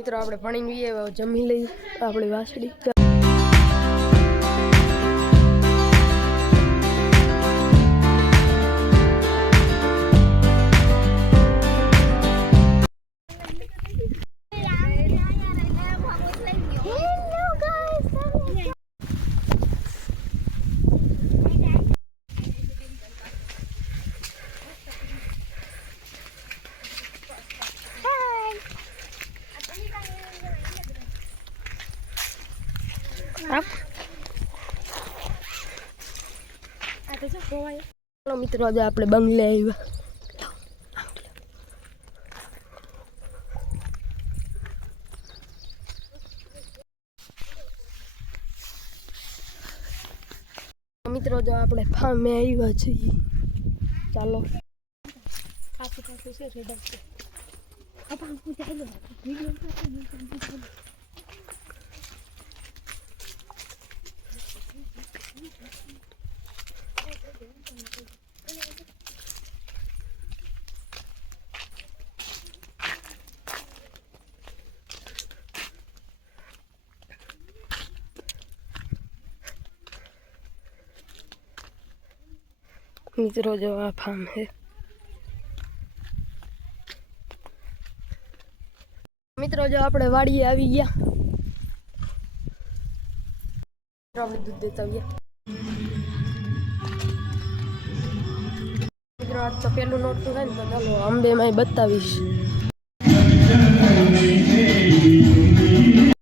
મિત્રો આપણે પાણી પીએ જમી લઈ આપણી વાસળી મિત્રો આજે આપણે બંગલે આવ્યા મિત્રો જો આપણે ફાર્મે આવ્યા છીએ ચાલો મિત્રો जो आ फार्म है મિત્રો જો આપણે વાડીએ આવી ગયા આપણે દૂધ દેતા આવીએ મિત્રો આજ તો પેલું નોટ થાય ને તો ચાલો અંબે માં બતાવીશ